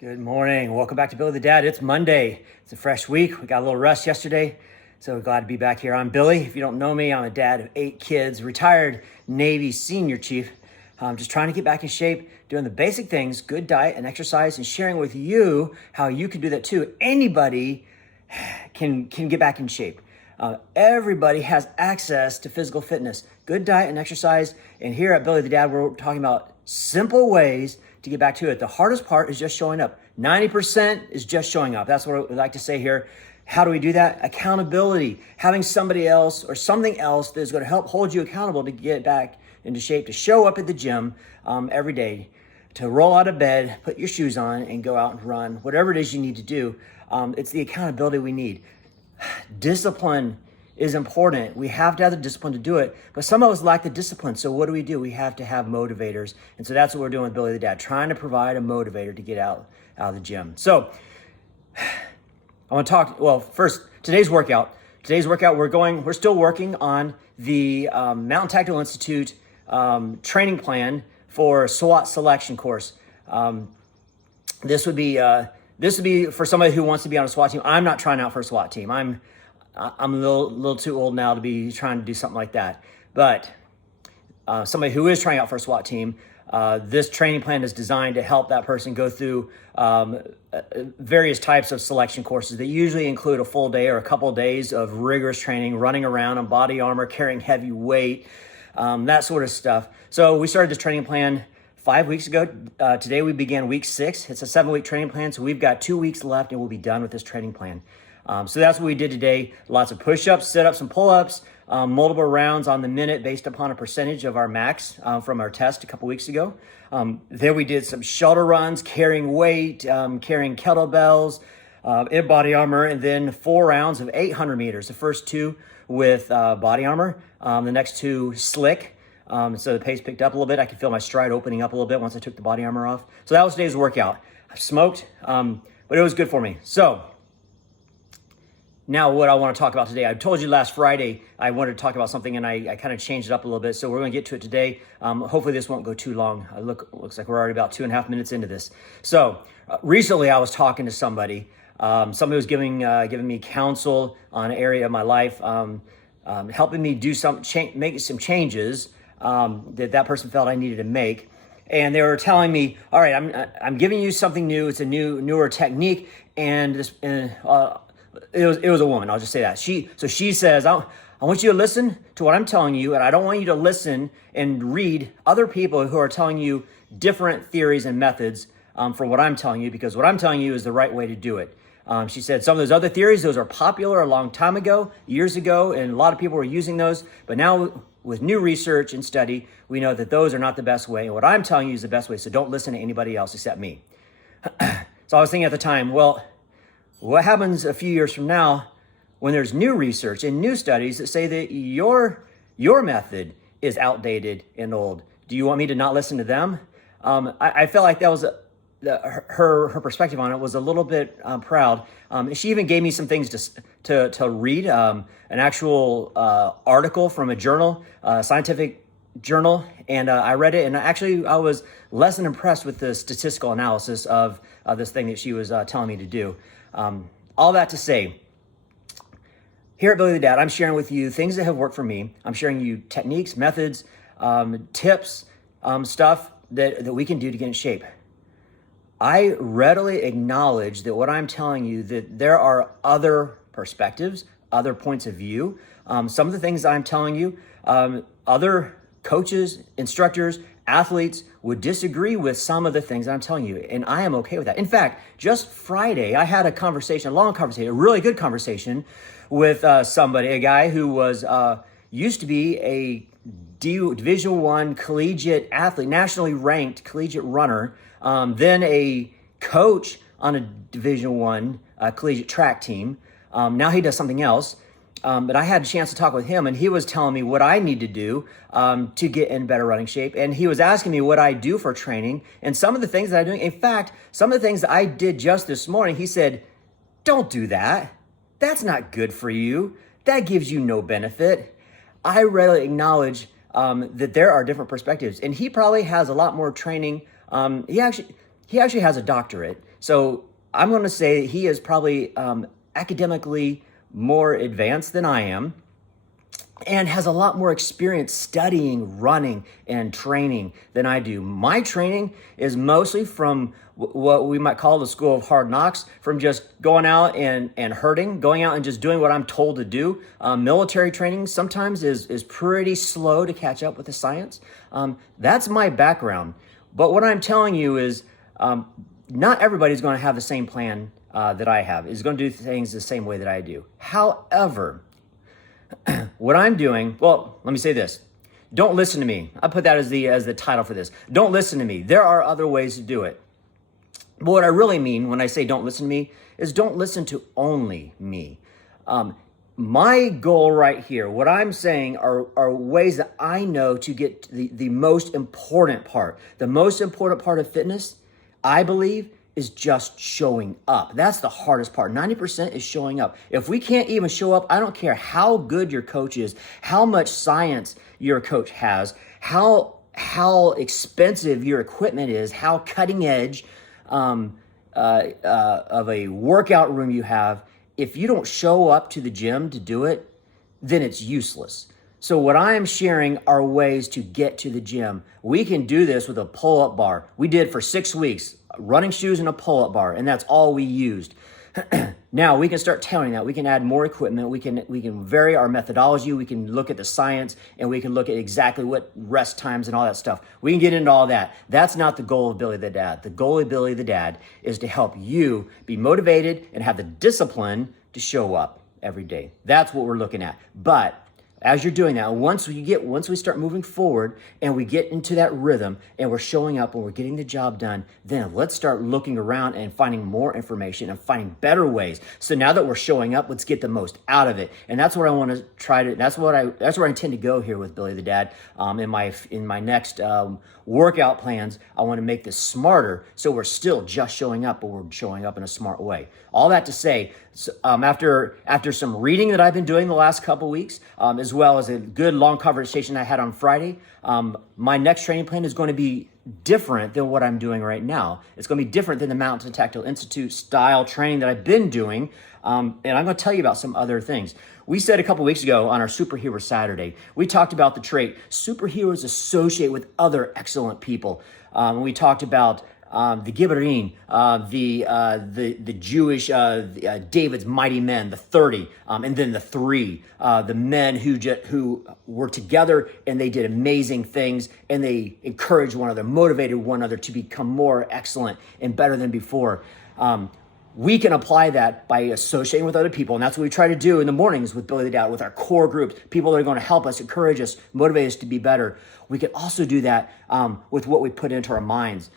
Good morning. Welcome back to Billy the Dad. It's Monday. It's a fresh week. We got a little rest yesterday, so glad to be back here. I'm Billy. If you don't know me, I'm a dad of 8 kids, retired Navy senior chief. I'm just trying to get back in shape, doing the basic things, good diet and exercise, and sharing with you how you can do that too. Anybody can get back in shape. Everybody has access to physical fitness, good diet and exercise. And here at Billy the Dad, we're talking about simple ways to get back to it. The hardest part is just showing up. 90% is just showing up. That's what we like to say here. How do we do that? Accountability, having somebody else or something else that is going to help hold you accountable to get back into shape, to show up at the gym every day, to roll out of bed, put your shoes on and go out and run, whatever it is you need to do. It's the accountability we need. Discipline is important. We have to have the discipline to do it, but some of us lack the discipline. So what do? We have to have motivators. And so that's what we're doing with Billy the Dad, trying to provide a motivator to get out of the gym. So I want to talk, well, first, today's workout, we're still working on the Mountain Tactical Institute training plan for SWAT selection course. This would be for somebody who wants to be on a SWAT team. I'm not trying out for a SWAT team. I'm a little too old now to be trying to do something like that. But somebody who is trying out for a SWAT team, this training plan is designed to help that person go through various types of selection courses that usually include a full day or a couple of days of rigorous training, running around in body armor, carrying heavy weight, that sort of stuff. So we started this training plan 5 weeks ago. Today we began week 6. It's a 7-week training plan, so we've got 2 weeks left and we'll be done with this training plan. So that's what we did today. Lots of push-ups, sit-ups, and pull-ups, multiple rounds on the minute based upon a percentage of our max from our test a couple weeks ago. Then we did some shuttle runs, carrying weight, carrying kettlebells, in body armor, and then 4 rounds of 800 meters. The first 2 with body armor, the next 2 slick. So the pace picked up a little bit. I could feel my stride opening up a little bit once I took the body armor off. So that was today's workout. I smoked, but it was good for me. So now what I want to talk about today, I told you last Friday I wanted to talk about something and I kind of changed it up a little bit. So we're going to get to it today. Hopefully this won't go too long. Looks like we're already about 2.5 minutes into this. So recently I was talking to somebody. Somebody was giving me counsel on an area of my life, helping me do make some changes that person felt I needed to make. And they were telling me, all right, I'm giving you something new. It's a newer technique. And this, it was a woman. I'll just say that. She says, I want you to listen to what I'm telling you, and I don't want you to listen and read other people who are telling you different theories and methods from what I'm telling you, because what I'm telling you is the right way to do it. She said some of those other theories, those are popular a long time ago, years ago, and a lot of people were using those. But now with new research and study, we know that those are not the best way. And what I'm telling you is the best way. So don't listen to anybody else except me. So I was thinking at the time, well, what happens a few years from now when there's new research and new studies that say that your method is outdated and old? Do you want me to not listen to them? I felt like that was her perspective on it was a little bit proud. She even gave me some things to read, an actual article from a journal, scientific journal, and I read it, and actually I was less than impressed with the statistical analysis of this thing that she was telling me to do. All that to say, here at Billy the Dad, I'm sharing with you things that have worked for me. I'm sharing you techniques, methods, tips, stuff that we can do to get in shape. I readily acknowledge that what I'm telling you, that there are other perspectives, other points of view. Some of the things I'm telling you, other coaches, instructors, athletes would disagree with some of the things I'm telling you, and I am okay with that. In fact, just Friday, I had a long conversation, a really good conversation with somebody, a guy who was used to be a Division I collegiate athlete, nationally ranked collegiate runner, then a coach on a Division I collegiate track team. Now he does something else. But I had a chance to talk with him, and he was telling me what I need to do to get in better running shape. And he was asking me what I do for training and some of the things that I'm doing. In fact, some of the things that I did just this morning, he said, don't do that. That's not good for you. That gives you no benefit. I readily acknowledge that there are different perspectives, and he probably has a lot more training. he actually has a doctorate. So I'm going to say he is probably academically more advanced than I am, and has a lot more experience studying, running, and training than I do. My training is mostly from what we might call the school of hard knocks, from just going out and hurting, going out and just doing what I'm told to do. Military training sometimes is pretty slow to catch up with the science. That's my background. But what I'm telling you is not everybody's going to have the same plan that I have, is going to do things the same way that I do. However, what I'm doing, well, let me say this. Don't listen to me. I put that as the title for this. Don't listen to me. There are other ways to do it. But what I really mean when I say don't listen to me is don't listen to only me. My goal right here, what I'm saying are ways that I know to get the most important part. The most important part of fitness, I believe, is just showing up. That's the hardest part. 90% is showing up. If we can't even show up, I don't care how good your coach is, how much science your coach has, how expensive your equipment is, how cutting edge of a workout room you have. If you don't show up to the gym to do it, then it's useless. So what I am sharing are ways to get to the gym. We can do this with a pull-up bar. We did for 6 weeks, running shoes and a pull-up bar, and that's all we used. Now we can start tailoring that. We can add more equipment. We can vary our methodology. We can look at the science, and we can look at exactly what rest times and all that stuff. We can get into all that. That's not the goal of Billy the Dad. The goal of Billy the Dad is to help you be motivated and have the discipline to show up every day. That's what we're looking at. But as you're doing that, once we start moving forward and we get into that rhythm and we're showing up and we're getting the job done, then let's start looking around and finding more information and finding better ways. So now that we're showing up, let's get the most out of it. And that's what I want to try to, that's where I intend to go here with Billy the Dad. In my next workout plans, I want to make this smarter so we're still just showing up, but we're showing up in a smart way. All that to say, after some reading that I've been doing the last couple weeks, as well as a good long conversation I had on Friday, my next training plan is going to be different than what I'm doing right now. It's going to be different than the Mountain Tactile Institute style training that I've been doing. And I'm going to tell you about some other things. We said a couple weeks ago on our Superhero Saturday, we talked about the trait superheroes associate with other excellent people. We talked about the Gibberin, the Jewish David's mighty men, the 30, and then the 3, the men who were together and they did amazing things and they encouraged one another, motivated one another to become more excellent and better than before. We can apply that by associating with other people. And that's what we try to do in the mornings with Billy the Dad, with our core groups, people that are going to help us, encourage us, motivate us to be better. We can also do that with what we put into our minds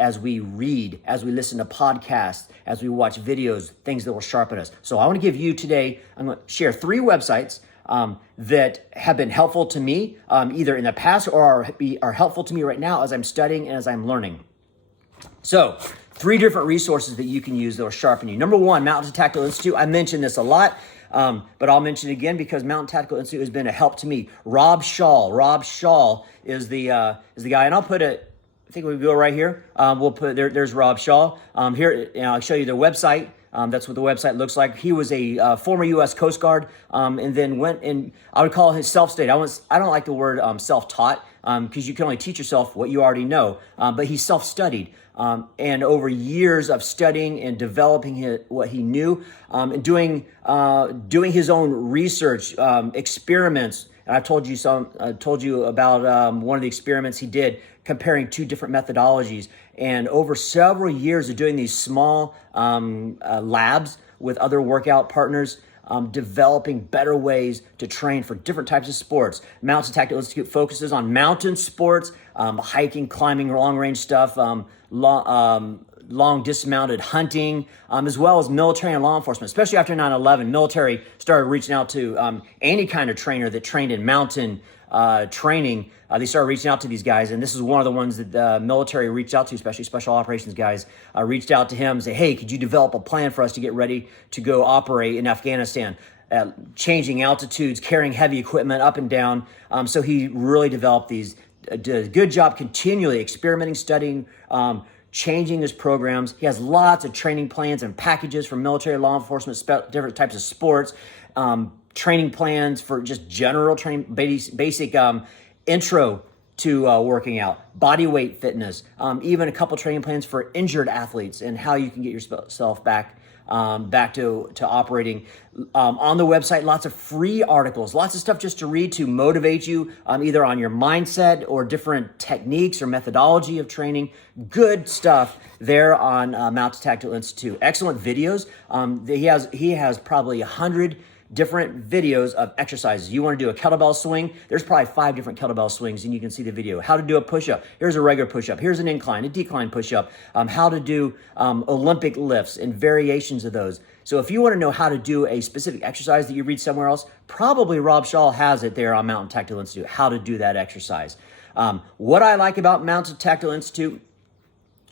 as we read, as we listen to podcasts, as we watch videos, things that will sharpen us. So I want to give you today, I'm going to share 3 websites that have been helpful to me, either in the past or are helpful to me right now as I'm studying and as I'm learning. So 3 different resources that you can use that will sharpen you. Number 1, Mountain Tactile Institute. I mentioned this a lot, but I'll mention it again because Mountain Tactile Institute has been a help to me. Rob Shaw. Rob Shaw is the guy, and I'll put it, I think we go right here. We'll put there's Rob Shaw. Here, I'll show you their website. That's what the website looks like. He was a former U.S. Coast Guard, and then went and I would call his self-study. I don't like the word self-taught because you can only teach yourself what you already know. But he self-studied, and over years of studying and developing what he knew, and doing his own research, experiments. And I told you about one of the experiments he did, comparing 2 different methodologies. And over several years of doing these small labs with other workout partners, developing better ways to train for different types of sports. Mountain Tactile Institute focuses on mountain sports, hiking, climbing, long-range stuff, long dismounted hunting, as well as military and law enforcement. Especially after 9/11, military started reaching out to any kind of trainer that trained in mountain training. They started reaching out to these guys, and this is one of the ones that the military reached out to, especially special operations guys, reached out to him and say, hey, could you develop a plan for us to get ready to go operate in Afghanistan, changing altitudes, carrying heavy equipment up and down. So he really developed these, did a good job continually experimenting, studying, changing his programs. He has lots of training plans and packages for military, law enforcement, different types of sports, training plans for just general training, basic intro to working out, body weight fitness, even a couple training plans for injured athletes and how you can get yourself back to operating. On the website, lots of free articles, lots of stuff just to read to motivate you either on your mindset or different techniques or methodology of training. Good stuff there on Mountain Tactical Institute. Excellent videos. He has probably 100 different videos of exercises. You want to do a kettlebell swing? There's probably 5 different kettlebell swings, and you can see the video. How to do a push-up. Here's a regular push-up. Here's an incline, a decline push-up. How to do Olympic lifts and variations of those. So if you want to know how to do a specific exercise that you read somewhere else, probably Rob Shaw has it there on Mountain Tactical Institute, how to do that exercise. What I like about Mountain Tactical Institute,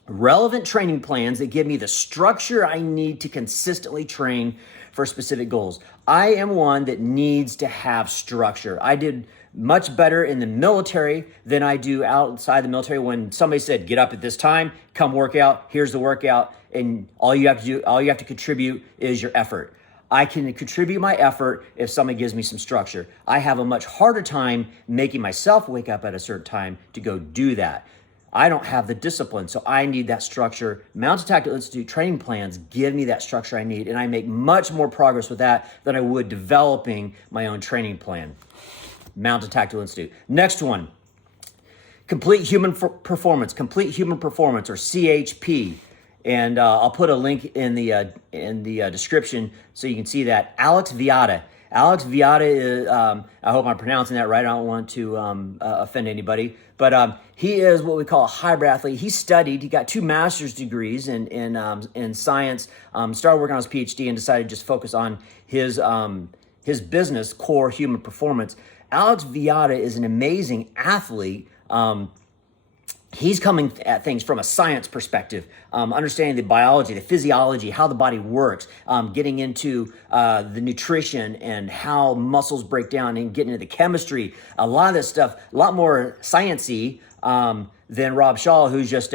relevant training plans that give me the structure I need to consistently train for specific goals. I am one that needs to have structure. I did much better in the military than I do outside the military. When somebody said, get up at this time, come work out, here's the workout, and all you have to contribute is your effort. I can contribute my effort if somebody gives me some structure. I have a much harder time making myself wake up at a certain time to go do that. I don't have the discipline, so I need that structure. Mountain Tactical Institute training plans give me that structure I need, and I make much more progress with that than I would developing my own training plan. Mountain Tactical Institute. Next one, Complete Human Performance, or CHP. And I'll put a link in the description so you can see that. Alex Viada. Alex Viada is, I hope I'm pronouncing that right. I don't want to offend anybody. But he is what we call a hybrid athlete. He got 2 master's degrees in science, started working on his PhD and decided to just focus on his business, Core Human Performance. Alex Viada is an amazing athlete. He's coming at things from a science perspective, understanding the biology, the physiology, how the body works, getting into the nutrition and how muscles break down and getting into the chemistry. A lot of this stuff, a lot more sciencey than Rob Shaw, who's just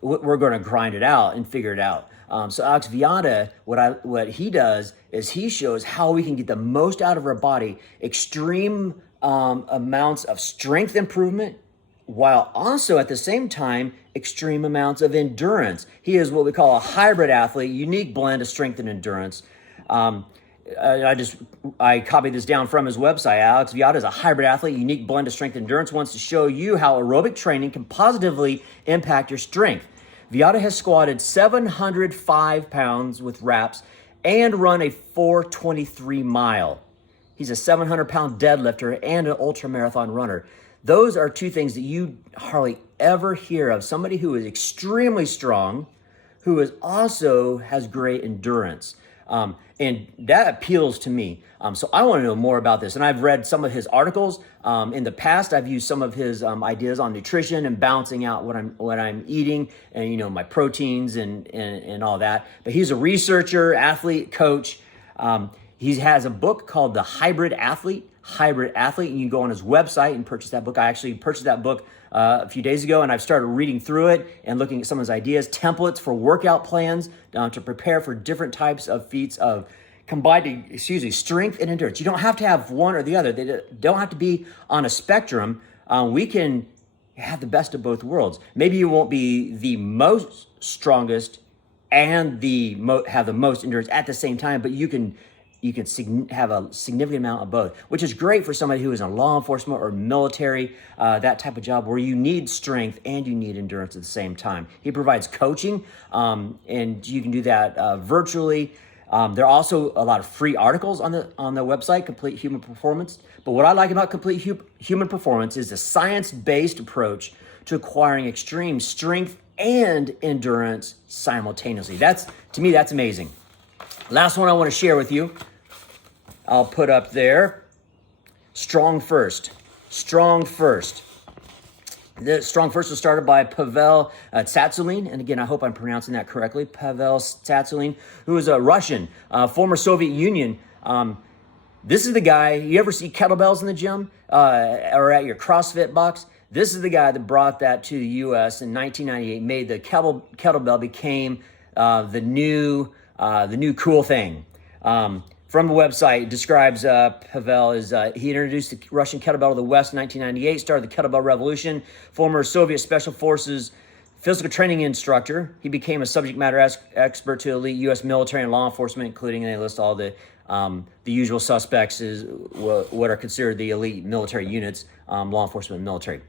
we're going to grind it out and figure it out. So Alex Viada, what he does is he shows how we can get the most out of our body, extreme amounts of strength improvement, while also at the same time, extreme amounts of endurance. He is what we call a hybrid athlete, unique blend of strength and endurance. I copied this down from his website. Alex Viada is a hybrid athlete, unique blend of strength and endurance, wants to show you how aerobic training can positively impact your strength. Viada has squatted 705 pounds with reps and run a 4:23 mile. He's a 700-pound deadlifter and an ultramarathon runner. Those are 2 things that you hardly ever hear of. Somebody who is extremely strong, who is also has great endurance. And that appeals to me. So I want to know more about this. And I've read some of his articles. In the past, I've used some of his ideas on nutrition and balancing out what I'm eating and, my proteins and all that. But he's a researcher, athlete, coach. He has a book called The Hybrid Athlete. And you can go on his website and purchase that book. I actually purchased that book a few days ago, and I've started reading through it and looking at some of his ideas, templates for workout plans to prepare for different types of feats of combining, strength and endurance. You don't have to have one or the other. They don't have to be on a spectrum. We can have the best of both worlds. Maybe you won't be the most strongest and have the most endurance at the same time, but you can have a significant amount of both, which is great for somebody who is in law enforcement or military, that type of job where you need strength and you need endurance at the same time. He provides coaching, and you can do that virtually. There are also a lot of free articles on the website, Complete Human Performance. But what I like about Complete Human Performance is the science-based approach to acquiring extreme strength and endurance simultaneously. To me, that's amazing. Last one I want to share with you, I'll put up there, Strong First. The Strong First was started by Pavel Tsatsouline, and again, I hope I'm pronouncing that correctly, Pavel Tsatsouline, who is a Russian, former Soviet Union. This is the guy, you ever see kettlebells in the gym or at your CrossFit box? This is the guy that brought that to the U.S. in 1998, made the kettlebell became the new cool thing. From the website, it describes Pavel as he introduced the Russian kettlebell to the West in 1998, started the kettlebell revolution, former Soviet Special Forces physical training instructor. He became a subject matter expert to elite U.S. military and law enforcement, including, and they list all the usual suspects is what are considered the elite military units, law enforcement and military.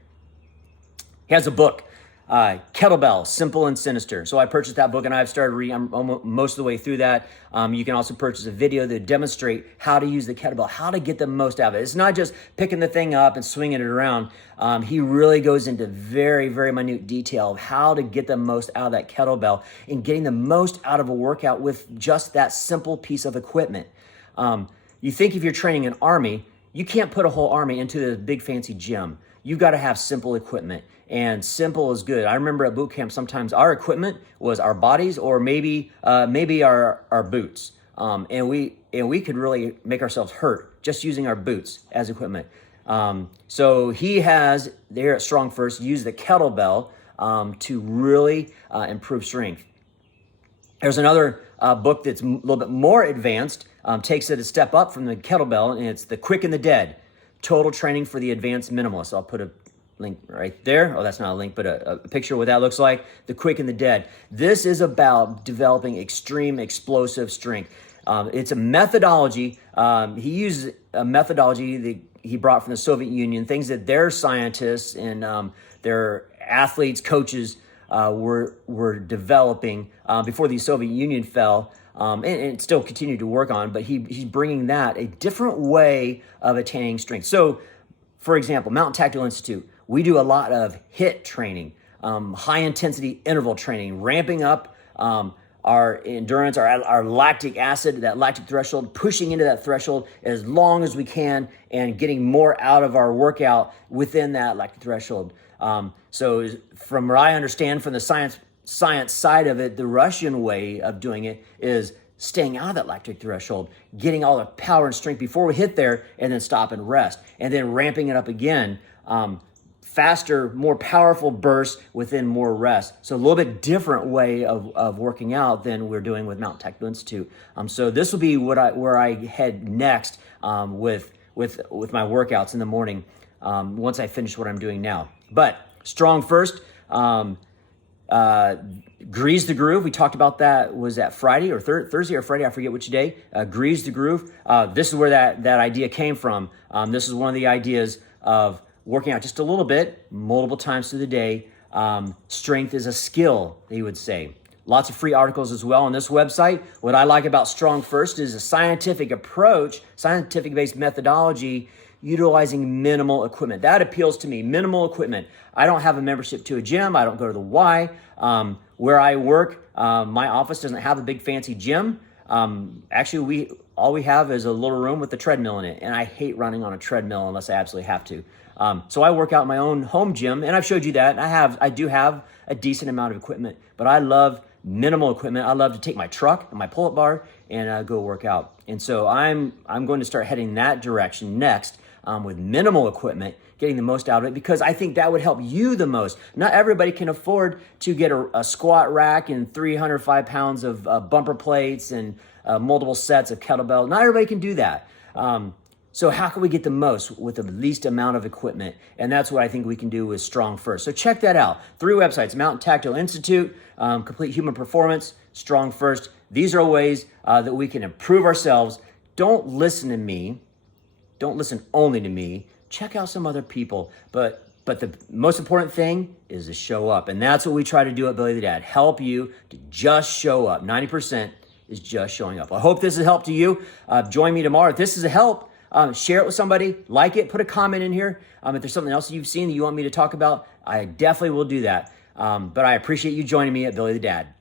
He has a book, Kettlebell, Simple and Sinister. So I purchased that book and I've started reading. I'm most of the way through that. You can also purchase a video that demonstrate how to use the kettlebell, how to get the most out of it. It's not just picking the thing up and swinging it around. He really goes into very, very minute detail of how to get the most out of that kettlebell and getting the most out of a workout with just that simple piece of equipment. You think if you're training an army, you can't put a whole army into the big fancy gym. You've got to have simple equipment, and simple is good. I remember at boot camp, sometimes our equipment was our bodies or maybe our boots. And we could really make ourselves hurt just using our boots as equipment. So he has, there at Strong First, used the kettlebell to really improve strength. There's another book that's a little bit more advanced, takes it a step up from the kettlebell, and it's The Quick and the Dead, Total Training for the Advanced Minimalist. I'll put a link right there. Oh, that's not a link, but a picture of what that looks like. The Quick and the Dead. This is about developing extreme explosive strength. It's a methodology. He uses a methodology that he brought from the Soviet Union, things that their scientists and their athletes, coaches were developing before the Soviet Union fell. And still continue to work on, but he's bringing that, a different way of attaining strength. So, for example, Mountain Tactical Institute, we do a lot of HIIT training, high intensity interval training, ramping up our endurance, our lactic acid, that lactic threshold, pushing into that threshold as long as we can and getting more out of our workout within that lactic threshold. So from what I understand from the science side of it, the Russian way of doing it is staying out of that lactic threshold, getting all the power and strength before we hit there, and then stop and rest, and then ramping it up again, faster, more powerful bursts within more rest. So a little bit different way of working out than we're doing with Mountain Tactical Institute. So this will be where I head next with my workouts in the morning once I finish what I'm doing now. But Strong First. Grease the Groove, we talked about that, was that Friday or Thursday or Friday, I forget which day. Grease the Groove, this is where that idea came from. This is one of the ideas of working out just a little bit, multiple times through the day. Strength is a skill, he would say. Lots of free articles as well on this website. What I like about Strong First is a scientific approach, scientific-based methodology, utilizing minimal equipment. That appeals to me, minimal equipment. I don't have a membership to a gym. I don't go to the Y. Where I work, my office doesn't have a big fancy gym. Actually, all we have is a little room with a treadmill in it, and I hate running on a treadmill unless I absolutely have to. So I work out in my own home gym, and I've showed you that. I do have a decent amount of equipment, but I love minimal equipment. I love to take my truck and my pull-up bar and go work out. And so I'm going to start heading that direction next. With minimal equipment, getting the most out of it, because I think that would help you the most. Not everybody can afford to get a squat rack and 305 pounds of bumper plates and multiple sets of kettlebell. Not everybody can do that. So how can we get the most with the least amount of equipment? And that's what I think we can do with Strong First. So check that out. 3 websites, Mountain Tactical Institute, Complete Human Performance, Strong First. These are ways that we can improve ourselves. Don't listen to me. Don't listen only to me. Check out some other people. But the most important thing is to show up. And that's what we try to do at Billy the Dad. Help you to just show up. 90% is just showing up. I hope this is a help to you. Join me tomorrow. If this is a help, share it with somebody. Like it. Put a comment in here. If there's something else you've seen that you want me to talk about, I definitely will do that. But I appreciate you joining me at Billy the Dad.